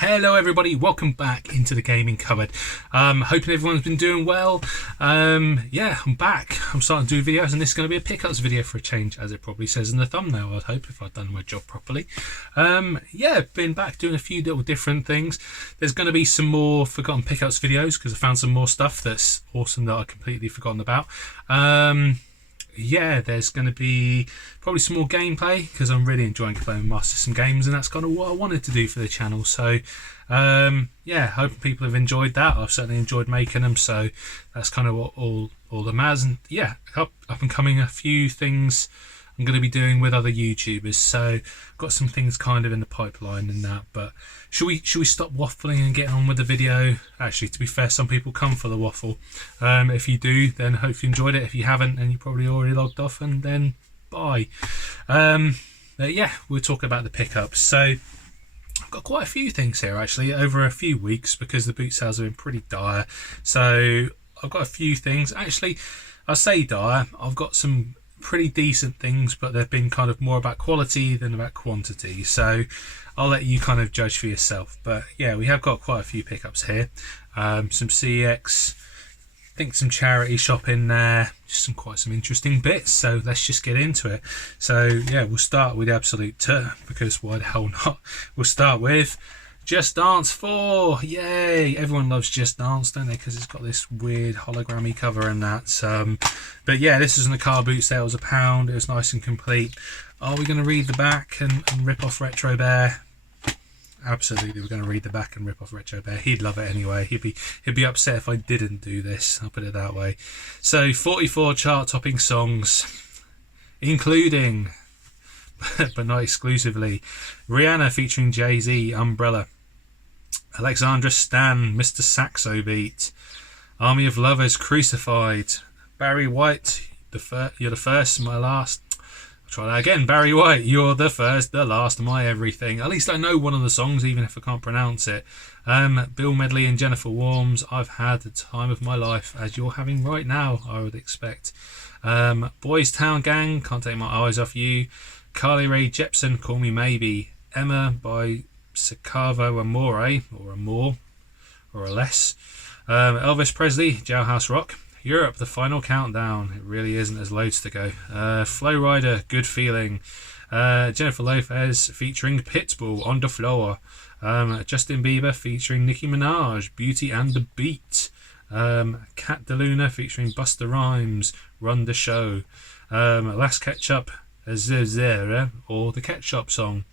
Hello everybody, welcome back into the gaming cupboard. Hoping everyone's been doing well. Yeah, I'm back. I'm starting to do videos, and this is going to be a pickups video for a change, as it probably says in the thumbnail, I'd hope, if I'd done my job properly. Yeah, been back doing a few little different things. There's going to be some more forgotten pickups videos, because I found some more stuff that's awesome that I'd completely forgotten about. Yeah, there's going to be probably some more gameplay, because I'm really enjoying playing Master System games, and that's kind of what I wanted to do for the channel. So yeah, hope people have enjoyed that. I've certainly enjoyed making them, so that's kind of what all that matters. And yeah, up and coming, a few things I'm going to be doing with other YouTubers, so got some things kind of in the pipeline and that. But should we stop waffling and get on with the video? Actually, to be fair, some people come for the waffle. If you do, then hope you enjoyed it. If you haven't, then you probably already logged off, and then bye. Yeah, we'll talk about the pickups. So I've got quite a few things here actually over a few weeks, because the boot sales have been pretty dire. So I've got a few things. Actually, I say dire, I've got some pretty decent things, but they've been kind of more about quality than about quantity, so I'll let you kind of judge for yourself. But yeah, we have got quite a few pickups here. Some CEX, I think some charity shop in there, just quite some interesting bits, so let's just get into it. So yeah, we'll start with Absolute Tur, because why the hell not. We'll start with Just Dance 4. Yay! Everyone loves Just Dance, don't they? Because it's got this weird hologrammy cover and that. But yeah, this was in the car boot sale. It was £1. It was nice and complete. Are we going to read the back and rip off Retro Bear? Absolutely, we're going to read the back and rip off Retro Bear. He'd love it anyway. He'd be upset if I didn't do this. I'll put it that way. So 44 chart-topping songs, including, but not exclusively, Rihanna featuring Jay-Z, Umbrella. Alexandra Stan, Mr. Saxo Beat. Army of Lovers, Crucified. Barry White, You're the First, My Last. I'll try that again. Barry White, You're the First, the Last, My Everything. At least I know one of the songs, even if I can't pronounce it. Bill Medley and Jennifer Warnes, I've Had the Time of My Life, as you're having right now, I would expect. Boys Town Gang, Can't Take My Eyes Off You. Carly Rae Jepsen, Call Me Maybe. Emma by Sicavo Amore, or Amore, or a less. Elvis Presley, Jailhouse Rock. Europe, The Final Countdown. It really isn't, there's loads to go. Flow Rider, Good Feeling. Jennifer Lopez featuring Pitbull, On the Floor. Justin Bieber featuring Nicki Minaj, Beauty and the Beat. Cat DeLuna featuring Busta Rhymes, Run the Show. Last Ketchup, Zezere, or The Ketchup Song.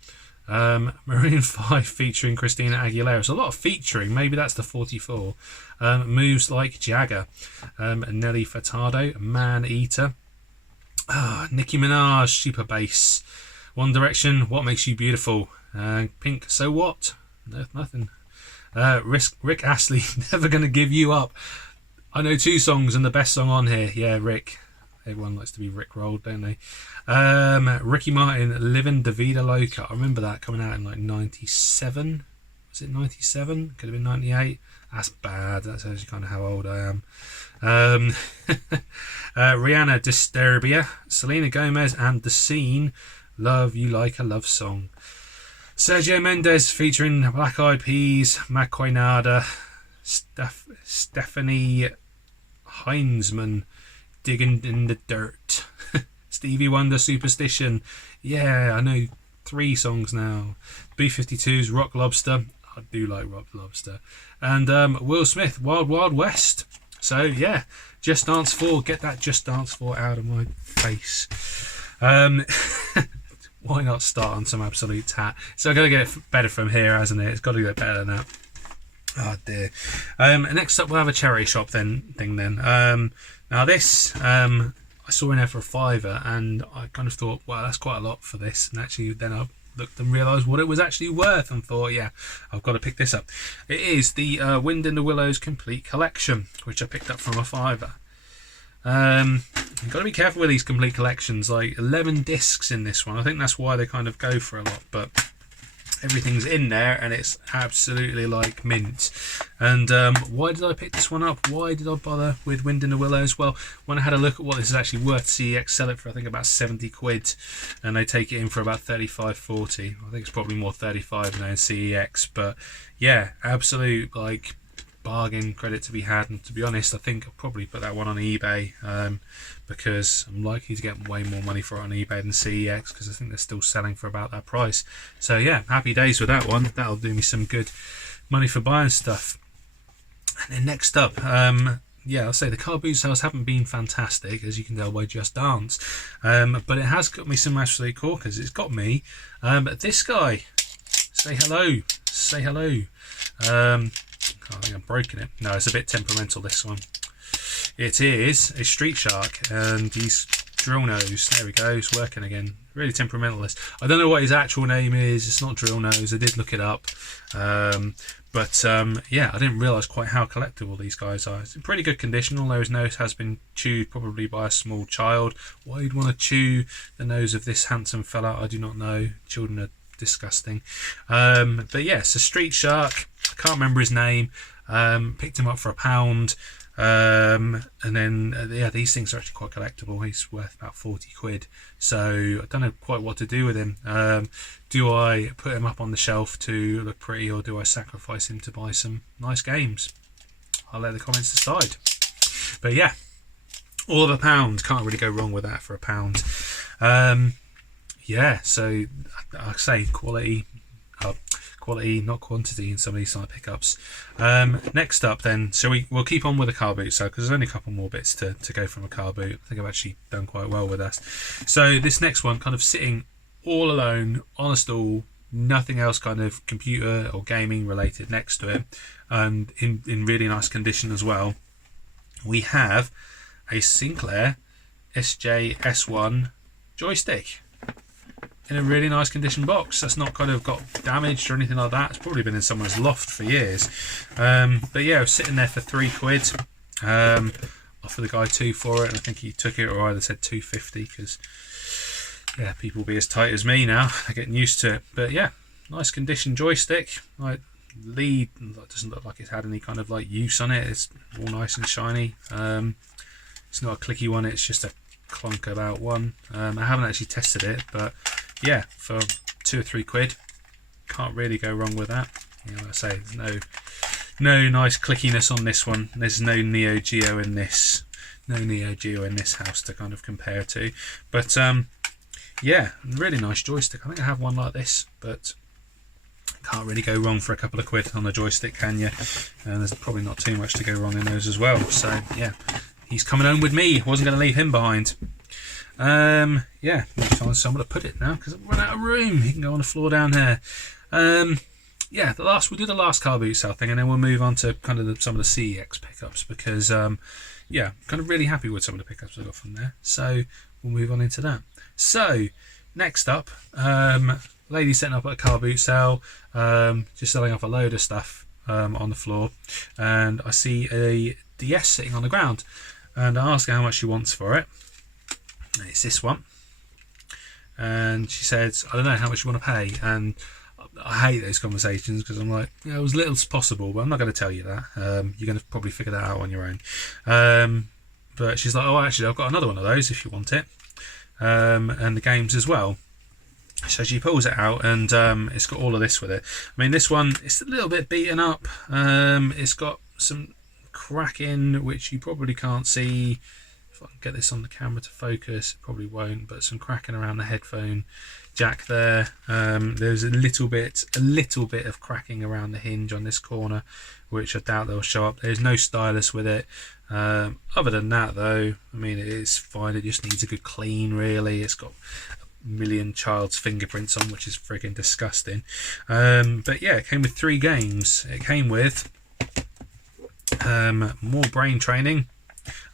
Maroon 5 featuring Christina Aguilera. It's a lot of featuring, maybe that's the 44. Moves Like Jagger. Nelly Furtado, Man Eater. Nicki Minaj, Super Bass. One Direction, What Makes You Beautiful. Pink, So What? No, nothing. Rick Astley, Never Gonna Give You Up. I know two songs, and the best song on here, yeah, Rick. Everyone likes to be Rick-rolled, don't they? Ricky Martin, Livin' Da Vida Loca. I remember that coming out in like 97. Was it 97? Could have been 98. That's bad. That's actually kind of how old I am. Rihanna, Disturbia. Selena Gomez and The Scene, Love You Like a Love Song. Sergio Mendes featuring Black Eyed Peas, Macoinada. Stephanie Heinzman, Digging in the Dirt. Stevie Wonder, Superstition. Yeah, I know 3 songs now. B-52's Rock Lobster. I do like Rock Lobster. And Will Smith, Wild Wild West. So yeah, Just Dance 4. Get that Just Dance 4 out of my face. Why not start on some absolute tat? So I've got to get it better from here, hasn't it? It's got to get better than that. Oh dear. Next up we'll have a charity shop thing then. Now this, I saw in there for £5, and I kind of thought, well, that's quite a lot for this. And actually then I looked and realised what it was actually worth, and thought, yeah, I've got to pick this up. It is the Wind in the Willows Complete Collection, which I picked up from a £5. You've got to be careful with these complete collections, like 11 discs in this one. I think that's why they kind of go for a lot, but Everything's in there and it's absolutely like mint. And why did I pick this one up? Why did I bother with Wind in the Willows? Well, when I had a look at what this is actually worth, CEX sell it for I think about 70 quid and they take it in for about 35, 40. I think it's probably more 35 now in CEX, but yeah, absolute like bargain credit to be had. And to be honest, I think I'll probably put that one on eBay because I'm likely to get way more money for it on eBay than CEX because I think they're still selling for about that price. So yeah, happy days with that one. That'll do me some good money for buying stuff. And then next up, yeah, I'll say the car boot sales haven't been fantastic, as you can tell by Just Dance, but it has got me some absolute corkers. It's got me this guy. Say hello. Say hello. I think I've broken it. No, it's a bit temperamental, this one. It is a Street Shark, and he's Drill Nose. There we go, it's working again. Really temperamental, this. I don't know what his actual name is. It's not Drill Nose. I did look it up. But yeah, I didn't realise quite how collectible these guys are. It's in pretty good condition, although his nose has been chewed probably by a small child. Why you'd want to chew the nose of this handsome fella, I do not know. Children are disgusting. But yes, a Street Shark. I can't remember his name. Picked him up for £1. And then yeah, these things are actually quite collectible. He's worth about 40 quid. So I don't know quite what to do with him. Do I put him up on the shelf to look pretty, or do I sacrifice him to buy some nice games? I'll let the comments decide. But yeah, all of £1. Can't really go wrong with that for £1. Yeah, so I say quality, not quantity in some of these side pickups. Next up then, so we'll keep on with the car boot sale because there's only a couple more bits to go from a car boot. I think I've actually done quite well with that. So this next one, kind of sitting all alone on a stall, nothing else kind of computer or gaming related next to it, and in really nice condition as well. We have a Sinclair SJ-S1 joystick in a really nice condition box. That's not kind of got damaged or anything like that. It's probably been in someone's loft for years. But yeah, I was sitting there for £3. Offered the guy 2 for it, and I think he took it, or either said 250 because yeah, people will be as tight as me now. They're getting used to it. But yeah, nice condition joystick. Like lead doesn't look like it's had any kind of like use on it. It's all nice and shiny. It's not a clicky one. It's just a clunk about one. I haven't actually tested it, but yeah, for 2 or 3 quid, can't really go wrong with that. You know, like I say, there's no nice clickiness on this one. There's no Neo Geo in this. No Neo Geo in this house to kind of compare to. But yeah, really nice joystick. I think I have one like this, but can't really go wrong for a couple of quid on the joystick, can you? And there's probably not too much to go wrong in those as well. So yeah, he's coming home with me. Wasn't going to leave him behind. Yeah, need to find somewhere to put it now because I've run out of room. He can go on the floor down here. Yeah, we'll do the last car boot sale thing, and then we'll move on to kind of some of the CEX pickups because yeah, kind of really happy with some of the pickups I got from there. So we'll move on into that. So next up, lady setting up at a car boot sale, just selling off a load of stuff on the floor, and I see a DS sitting on the ground, and I ask her how much she wants for it. It's this one, and she says, I don't know how much you want to pay. And I hate those conversations because I'm like, as little as possible, but I'm not going to tell you that. You're going to probably figure that out on your own. But she's like, oh, actually, I've got another one of those if you want it, and the games as well. So she pulls it out, and it's got all of this with it. I mean, this one, it's a little bit beaten up. It's got some cracking, which you probably can't see. If I can get this on the camera to focus, it probably won't, but some cracking around the headphone jack there. There's a little bit of cracking around the hinge on this corner, which I doubt they'll show up. There's no stylus with it. Other than that, though, I mean, it is fine. It just needs a good clean, really. It's got a million child's fingerprints on, which is friggin' disgusting. But yeah, it came with 3 games. It came with more brain training.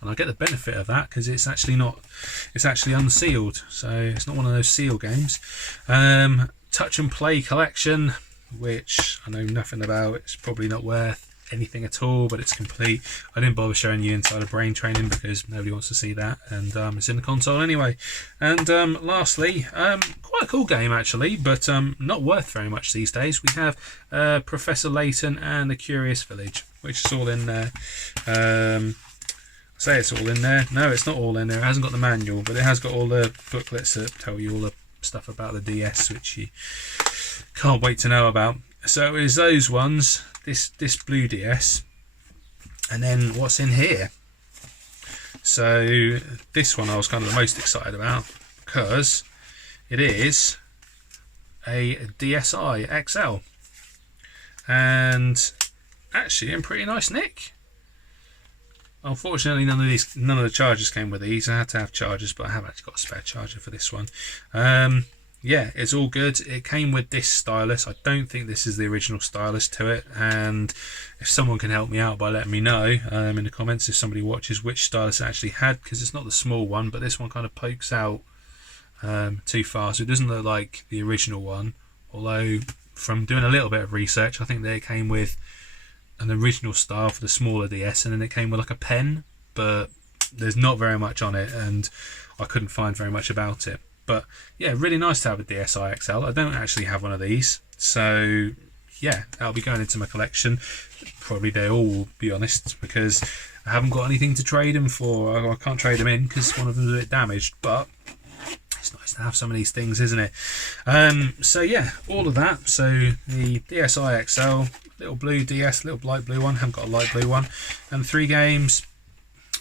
And I get the benefit of that because it's actually unsealed, so it's not one of those seal games. Touch and Play collection, which I know nothing about. It's probably not worth anything at all, but it's complete. I didn't bother showing you inside of Brain Training because nobody wants to see that, and it's in the console anyway. And lastly, quite a cool game actually, but not worth very much these days. We have Professor Layton and the Curious Village, which is all in there. Say it's all in there. No, it's not all in there. It hasn't got the manual, but it has got all the booklets that tell you all the stuff about the DS, which you can't wait to know about. So it is those ones, this blue DS, and then what's in here. So this one I was kind of the most excited about because it is a DSi XL, and actually in pretty nice nick. Unfortunately, none of the chargers came with these. I had to have chargers, but I have actually got a spare charger for this one. Yeah, it's all good. It came with this stylus. I don't think this is the original stylus to it, and if someone can help me out by letting me know in the comments if somebody watches which stylus it actually had, because it's not the small one, but this one kind of pokes out too far, so it doesn't look like the original one. Although from doing a little bit of research, I think that it came with an original style for the smaller DS, and then it came with like a pen, but there's not very much on it, and I couldn't find very much about it. But yeah, really nice to have a DSi XL. I don't actually have one of these, so yeah, that'll be going into my collection. Probably they all will, be honest, because I haven't got anything to trade them for. I can't trade them in because one of them's a bit damaged, but it's nice to have some of these things, isn't it? So yeah, all of that. So the DSi XL, little blue DS, little light blue one, haven't got a light blue one, and 3 games.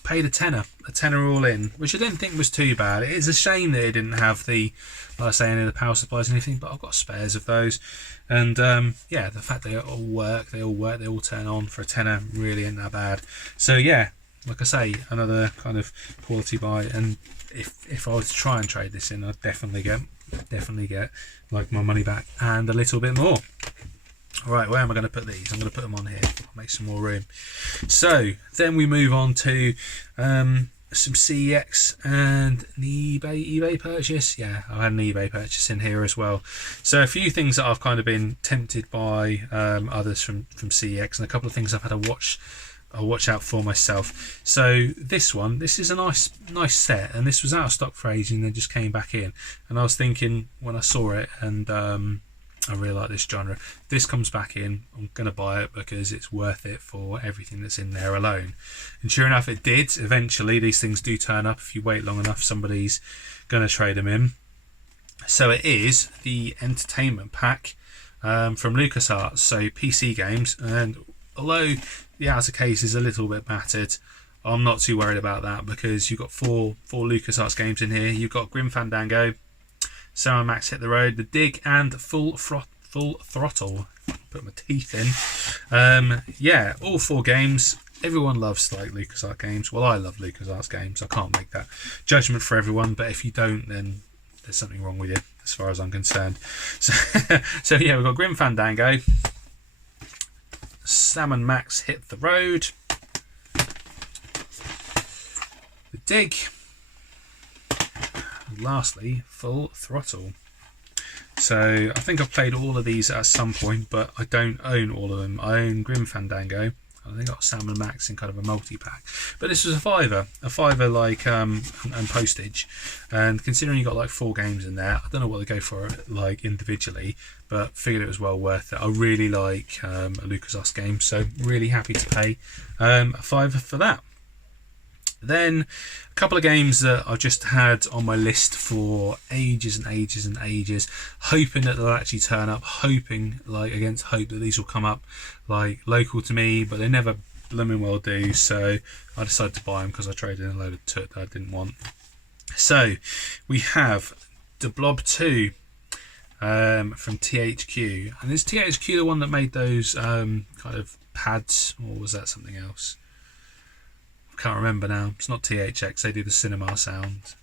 Paid a tenner all in, which I didn't think was too bad. It is a shame that it didn't have the, like I say, any of the power supplies and anything, but I've got spares of those. And yeah, the fact they all work, they all turn on for a tenner really ain't that bad. So yeah, like I say, another kind of quality buy. And if I was to try and trade this in, I'd definitely get like my money back and a little bit more. Alright, where am I going to put these? I'm going to put them on here. I'll make some more room. So, then we move on to some CEX and an eBay purchase. Yeah, I've had an eBay purchase in here as well. So, a few things that I've kind of been tempted by others from CEX, and a couple of things I've had I'll watch out for myself. So this is a nice set, and this was out of stock for ages and then just came back in. And I was thinking when I saw it, and I really like this genre. This comes back in, I'm going to buy it because it's worth it for everything that's in there alone. And sure enough, it did. Eventually, these things do turn up. If you wait long enough, somebody's going to trade them in. So it is the entertainment pack from LucasArts, so PC games. And although the outer case is a little bit battered, I'm not too worried about that because you've got four LucasArts games in here. You've got Grim Fandango, Sam & Max Hit the Road, The Dig, and Full Throttle. Put my teeth in. Yeah, all 4 games. Everyone loves like LucasArts games. Well, I love LucasArts games. I can't make that judgment for everyone, but if you don't, then there's something wrong with you, as far as I'm concerned. So yeah, we've got Grim Fandango, Sam & Max Hit the Road, The Dig, and lastly, Full Throttle. So I think I've played all of these at some point, but I don't own all of them. I own Grim Fandango. I think I got Sam & Max in kind of a multi-pack. But this was a fiver like and postage. And considering you got like 4 games in there, I don't know what they go for like individually, but figured it was well worth it. I really like a LucasArts game, so really happy to pay a £5 for that. Then a couple of games that I've just had on my list for ages and ages and ages, hoping that they'll actually turn up, hoping like against hope that these will come up like local to me, but they never blooming well do. So I decided to buy them because I traded in a load of tut that I didn't want. So we have The Blob 2 from THQ, and is THQ the one that made those kind of pads, or was that something else? Can't remember now. It's not THX. They do the cinema sound.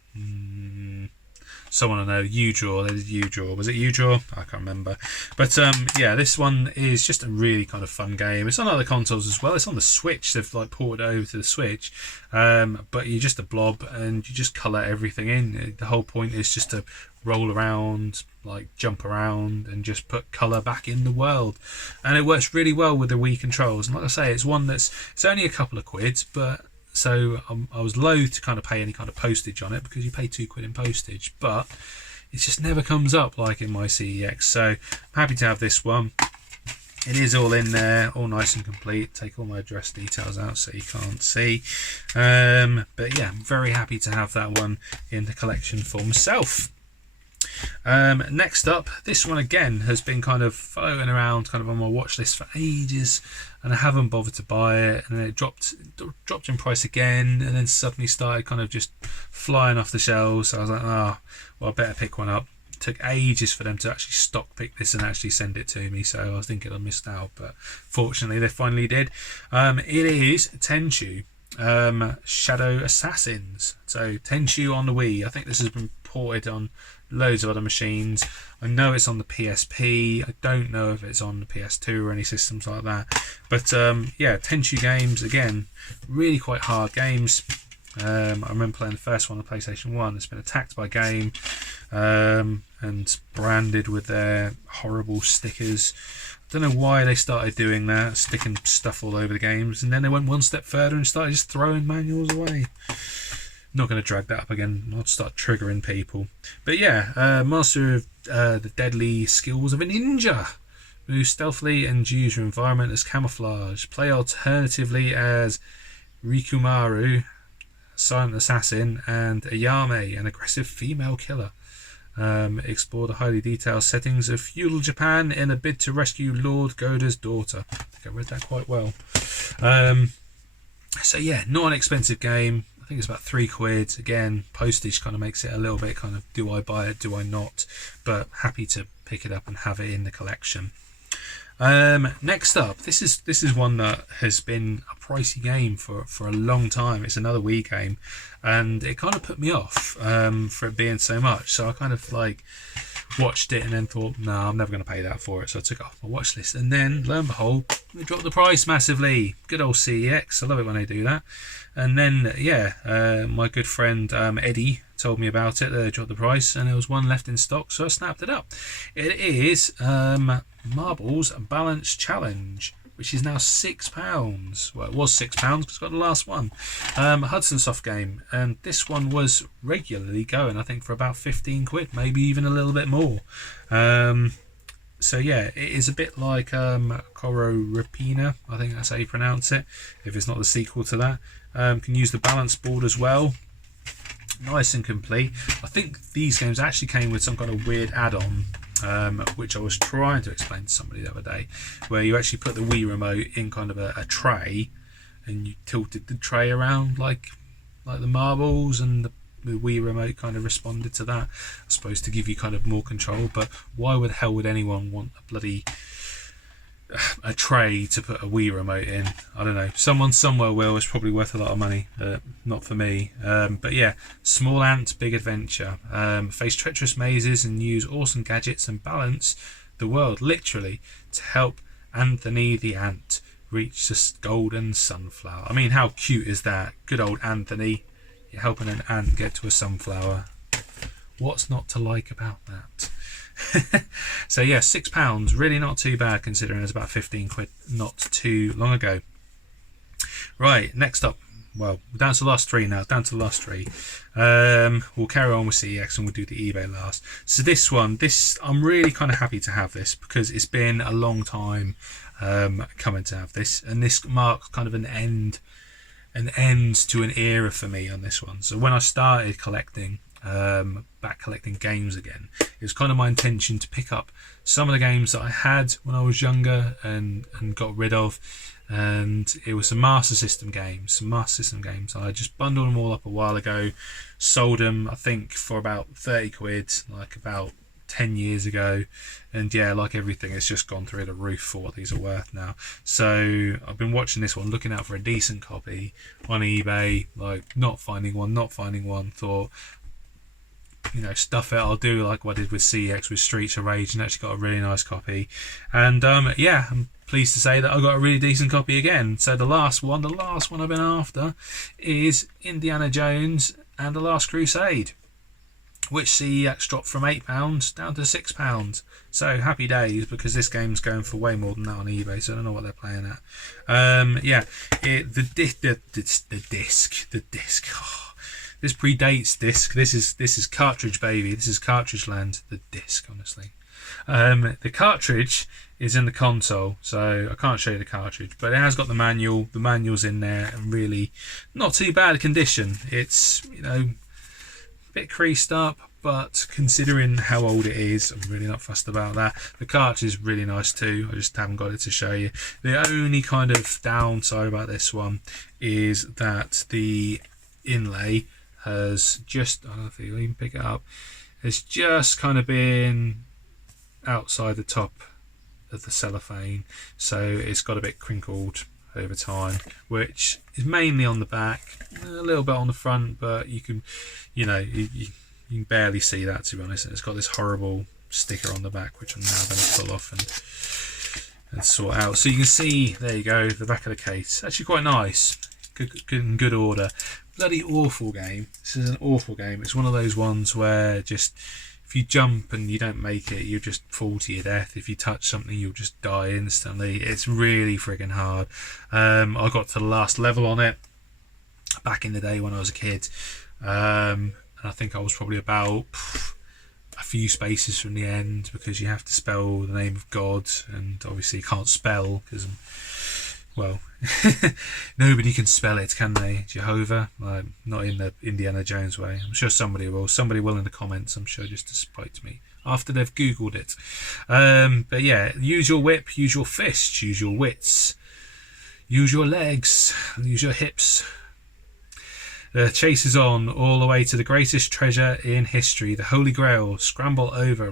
someone I know, U-Draw, they did U-Draw. Was it U-Draw? I can't remember. But yeah, this one is just a really kind of fun game. It's on other consoles as well. It's on the Switch. They've like ported it over to the Switch. But you're just a blob and you just colour everything in. The whole point is just to roll around, like jump around, and just put colour back in the world. And it works really well with the Wii controls. And like I say, it's one it's only a couple of quid, but so I was loath to kind of pay any kind of postage on it, because you pay £2 in postage, but it just never comes up like in my CEX. So I'm happy to have this one. It is all in there, all nice and complete. Take all my address details out so you can't see. But yeah, I'm very happy to have that one in the collection for myself. Next up, this one again has been kind of floating around kind of on my watch list for ages, and I haven't bothered to buy it, and then it dropped in price again, and then suddenly started kind of just flying off the shelves. So I was like, well, I better pick one up. It took ages for them to actually stock pick this and actually send it to me, so I was thinking I missed out, but fortunately they finally did. It is Tenchu Shadow Assassins. So Tenchu on the Wii. I think this has been ported on loads of other machines. I know it's on the PSP. I don't know if it's on the PS2 or any systems like that. But yeah, Tenchu games, again, really quite hard games. I remember playing the first one on PlayStation 1. It's been attacked by game and branded with their horrible stickers. I don't know why they started doing that, sticking stuff all over the games, and then they went one step further and started just throwing manuals away. Not going to drag that up again. I'll start triggering people. But yeah, master of the deadly skills of a ninja. Move stealthily and use your environment as camouflage. Play alternatively as Rikumaru, silent assassin, and Ayame, an aggressive female killer. Explore the highly detailed settings of feudal Japan in a bid to rescue Lord Goda's daughter. I think I read that quite well. So yeah, not an expensive game. I think it's about £3. Again, postage kind of makes it a little bit kind of, do I buy it, do I not? But happy to pick it up and have it in the collection. Next up, this is one that has been a pricey game for a long time. It's another Wii game, and it kind of put me off for it being so much. So I kind of like watched it and then thought, no, I'm never going to pay that for it. So I took it off my watch list, and then lo and behold, they dropped the price massively. Good old CEX. I love it when they do that. And then yeah, my good friend Eddie told me about it. They dropped the price, and there was one left in stock, so I snapped it up. It is Marbles Balance Challenge, which is now £6. Well, it was £6 because it's got the last one. Hudson Soft game, and this one was regularly going, I think, for about £15, maybe even a little bit more. So yeah, it is a bit like Koro Rapina, I think that's how you pronounce it, if it's not the sequel to that. Can use the balance board as well. Nice and complete. I think these games actually came with some kind of weird add-on, which I was trying to explain to somebody the other day, where you actually put the Wii remote in kind of a tray, and you tilted the tray around like the marbles, and the Wii remote kind of responded to that, I suppose, to give you kind of more control. But why the hell would anyone want a tray to put a Wii remote in? I don't know. Someone somewhere will. It's probably worth a lot of money. Not for me. But yeah, small ant, big adventure. Face treacherous mazes and use awesome gadgets and balance the world literally to help Anthony the ant reach the golden sunflower. I mean, how cute is that? Good old Anthony. You're helping an ant get to a sunflower. What's not to like about that? So yeah, £6, really not too bad considering it's about £15 not too long ago. Right, next up, well, we're down to the last three now. We'll carry on with CEX and we'll do the eBay last. So this one, I'm really kind of happy to have this because it's been a long time coming to have this, and this marks kind of an end to an era for me on this one. So when I started collecting games again, it was kind of my intention to pick up some of the games that I had when I was younger and got rid of, and it was some Master System games. I just bundled them all up a while ago, sold them I think for about £30, like about 10 years ago, and yeah, like everything, it's just gone through the roof for what these are worth now. So I've been watching this one, looking out for a decent copy on eBay, like not finding one, thought stuff it, I'll do like what I did with CEX with Streets of Rage, and actually got a really nice copy. And yeah, I'm pleased to say that I got a really decent copy again. So the last one I've been after is Indiana Jones and the Last Crusade, which CEX dropped from £8 down to £6. So happy days, because this game's going for way more than that on eBay, so I don't know what they're playing at. Yeah, the disc. Oh, this predates disc. This is cartridge, baby. This is cartridge land. The disc, honestly. The cartridge is in the console, so I can't show you the cartridge, but it has got the manual. The manual's in there, and really not too bad condition. It's a bit creased up, but considering how old it is, I'm really not fussed about that. The cartridge is really nice too. I just haven't got it to show you. The only kind of downside about this one is that the inlay has just, I don't know if you'll even pick it up, has just kind of been outside the top of the cellophane, so it's got a bit crinkled over time, which is mainly on the back, a little bit on the front, but you can you can barely see that, to be honest. And it's got this horrible sticker on the back, which I'm now going to pull off and sort out. So you can see, there you go, the back of the case. Actually quite nice, good order. Bloody awful game. This is an awful game. It's one of those ones where just, if you jump and you don't make it, you just fall to your death. If you touch something, you'll just die instantly. It's really friggin' hard. I got to the last level on it back in the day when I was a kid. And I think I was probably about a few spaces from the end, because you have to spell the name of God, and obviously you can't spell because, well, nobody can spell it, can they? Jehovah? Not in the Indiana Jones way. I'm sure somebody will. Somebody will in the comments, I'm sure, just to spite me after they've Googled it. But yeah, use your whip, use your fists, use your wits, use your legs, use your hips. The chase is on, all the way to the greatest treasure in history, the Holy Grail. Scramble over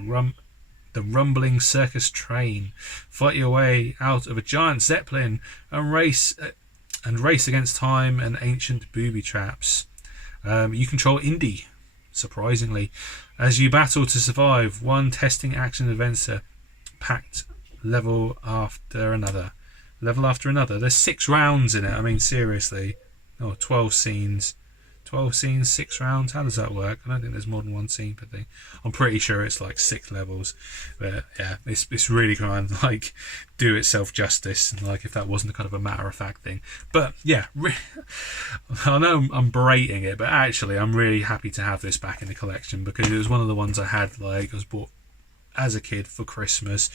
the rumbling circus train, fight your way out of a giant zeppelin, and race against time and ancient booby traps. You control Indy, surprisingly, as you battle to survive one testing action adventure packed level after another. There's 6 rounds in it. I mean, seriously. 12 scenes. 12 scenes, 6 rounds. How does that work? I don't think there's more than one scene per thing. I'm pretty sure it's like 6 levels. But yeah, it's really kind of like do itself justice, and like if that wasn't kind of a matter of fact thing. But yeah, I know I'm berating it, but actually I'm really happy to have this back in the collection, because it was one of the ones I had, like, I was bought as a kid for Christmas.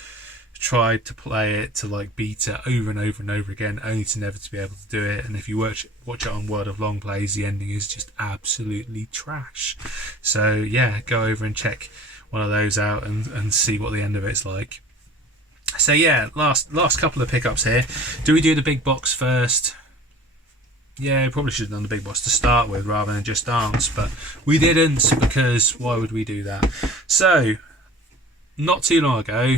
Tried to play it, to like beat it over and over and over again, only to never to be able to do it. And if you watch it on World of Long Plays, the ending is just absolutely trash. So yeah, go over and check one of those out and see what the end of it's like. So yeah, last couple of pickups here. Do we do the big box first? Yeah, probably should have done the big box to start with rather than just dance, but we didn't, because why would we do that? So not too long ago,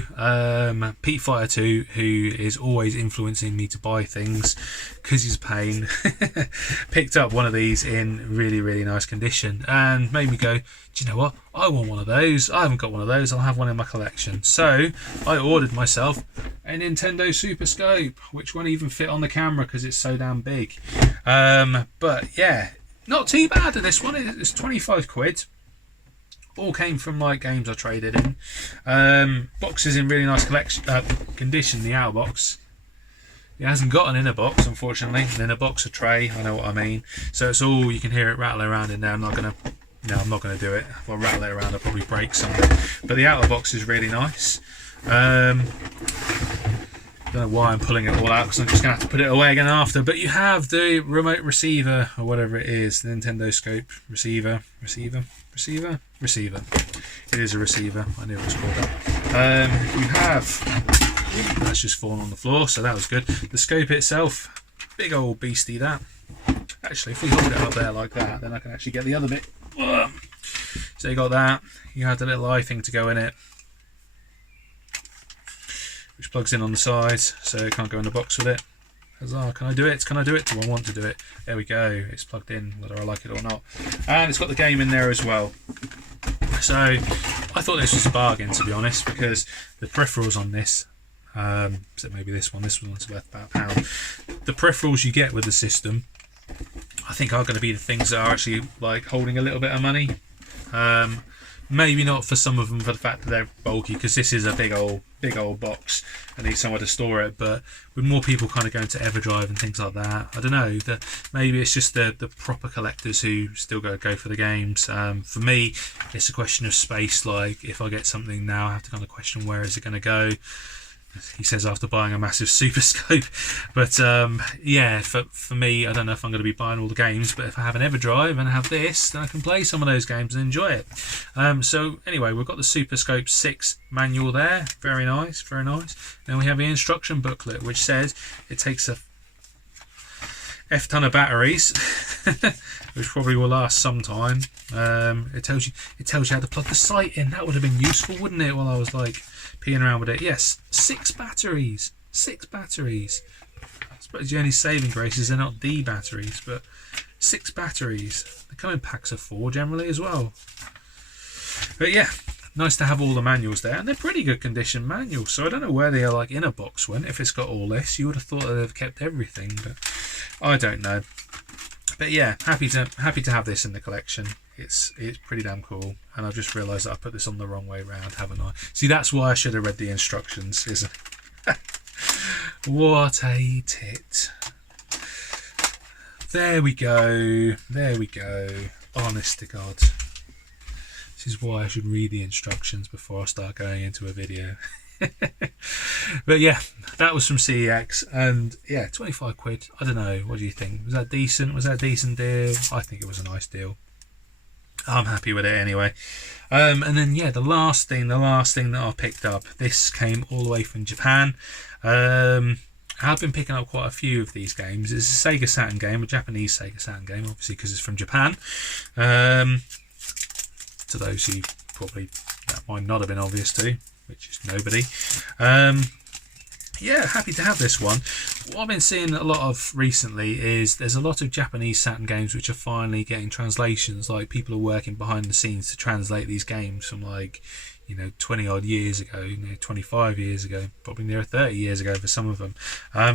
Pete Fighter 2, who is always influencing me to buy things because he's a pain, picked up one of these in really, really nice condition and made me go, do you know what? I want one of those. I haven't got one of those. I'll have one in my collection. So I ordered myself a Nintendo Super Scope, which won't even fit on the camera because it's so damn big. But yeah, not too bad at this one. It's 25 quid. All came from like games I traded in. Box is in really nice condition, the outer box. It hasn't got an inner box, unfortunately. An inner box, a tray, I know what I mean. So it's all, you can hear it rattling around in there. I'm not gonna do it. If I rattle it around, I'll probably break something. But the outer box is really nice. Don't know why I'm pulling it all out, because I'm just going to have to put it away again after. But you have the remote receiver, or whatever it is, the Nintendo Scope receiver. It is a receiver. I knew it was called that. You have, that's just fallen on the floor, so that was good. The scope itself, big old beastie that. Actually, if we hold it up there like that, then I can actually get the other bit. So you got that. You had the little eye thing to go in it, which plugs in on the sides, so it can't go in the box with it. Huzzah, can I do it? Can I do it? Do I want to do it? There we go, it's plugged in, whether I like it or not. And it's got the game in there as well. So I thought this was a bargain, to be honest, because the peripherals on this, so maybe this one's worth about £1. The peripherals you get with the system, I think, are going to be the things that are actually like holding a little bit of money. Maybe not for some of them for the fact that they're bulky, because this is a big old box. I need somewhere to store it. But with more people kind of going to Everdrive and things like that, I don't know. Maybe it's just the proper collectors who still go for the games. For me, it's a question of space. Like, if I get something now, I have to kind of question where is it going to go. He says after buying a massive Super Scope. But yeah, for me, I don't know if I'm going to be buying all the games, but if I have an Everdrive and I have this, then I can play some of those games and enjoy it. So anyway, we've got the Super Scope 6 manual there. Very nice, very nice. Then we have the instruction booklet, which says it takes a F-ton of batteries, which probably will last some time. It tells you how to plug the sight in. That would have been useful, wouldn't it, while I was like peeing around with it. Yes, 6 batteries. 6 batteries. I suppose the only saving grace is they're not D batteries, but 6 batteries. They come in packs of 4 generally as well. But yeah, nice to have all the manuals there, and they're pretty good condition manuals, so I don't know where they are like in a box went. If it's got all this, you would have thought that they've kept everything, but I don't know. But yeah, happy to have this in the collection. It's pretty damn cool, and I've just realised that I put this on the wrong way round, haven't I? See, that's why I should have read the instructions, isn't it? What a tit. There we go. There we go. Honest to God. This is why I should read the instructions before I start going into a video. But yeah, that was from CEX, and yeah, 25 quid. I don't know, what do you think? Was that decent? Was that a decent deal? I think it was a nice deal. I'm happy with it anyway. And then yeah, the last thing that I picked up, this came all the way from Japan. I've been picking up quite a few of these games. It's a Sega Saturn game, a Japanese Sega Saturn game, obviously because it's from Japan. To those who probably that might not have been obvious to, which is nobody. Yeah, happy to have this one. What I've been seeing a lot of recently is there's a lot of Japanese Saturn games which are finally getting translations. Like, people are working behind the scenes to translate these games from, like, 20 odd years ago, 25 years ago, probably near 30 years ago for some of them.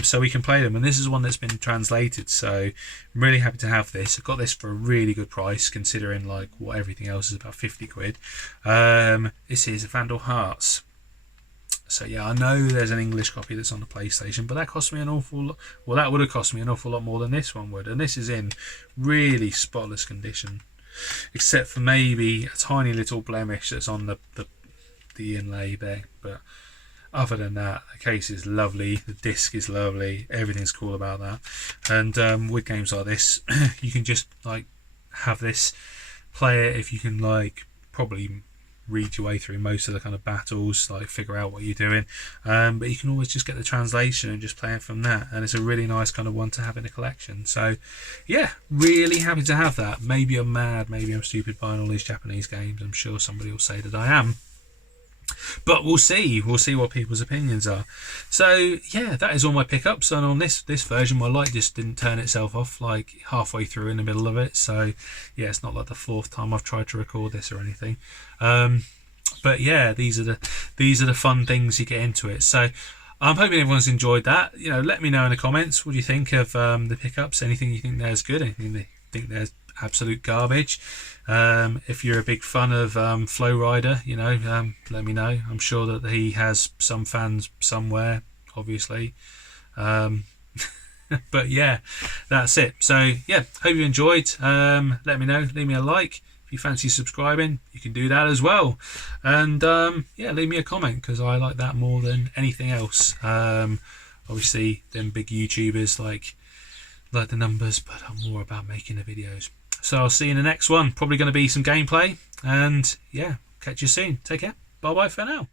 So we can play them, and this is one that's been translated, so I'm really happy to have this. I got this for a really good price, considering like what everything else is, about 50 quid. This is Vandal Hearts. So yeah, I know there's an English copy that's on the PlayStation, but that cost me an awful lot. Well, that would have cost me an awful lot more than this one would, and this is in really spotless condition, except for maybe a tiny little blemish that's on the inlay there. But other than that, the case is lovely, the disc is lovely, everything's cool about that. And with games like this, you can just like have this, play it if you can like probably read your way through most of the kind of battles, like figure out what you're doing, but you can always just get the translation and just play it from that, and it's a really nice kind of one to have in a collection. So yeah, really happy to have that. Maybe I'm mad, maybe I'm stupid buying all these Japanese games. I'm sure somebody will say that I am, but we'll see what people's opinions are. So yeah, that is all my pickups, and on this version my light just didn't turn itself off like halfway through in the middle of it, so yeah, it's not like the 4th time I've tried to record this or anything. But yeah, these are the fun things you get into it. So I'm hoping everyone's enjoyed that. Let me know in the comments, what do you think of the pickups? Anything you think there's good, anything you think there's absolute garbage? If you're a big fan of Flow Rider, let me know. I'm sure that he has some fans somewhere, obviously. But yeah, that's it. So yeah, hope you enjoyed. Let me know, leave me a like. If you fancy subscribing, you can do that as well. And yeah, leave me a comment, because I like that more than anything else. Obviously, them big YouTubers like the numbers, but I'm more about making the videos. So I'll see you in the next one. Probably going to be some gameplay. And yeah, catch you soon. Take care. Bye bye for now.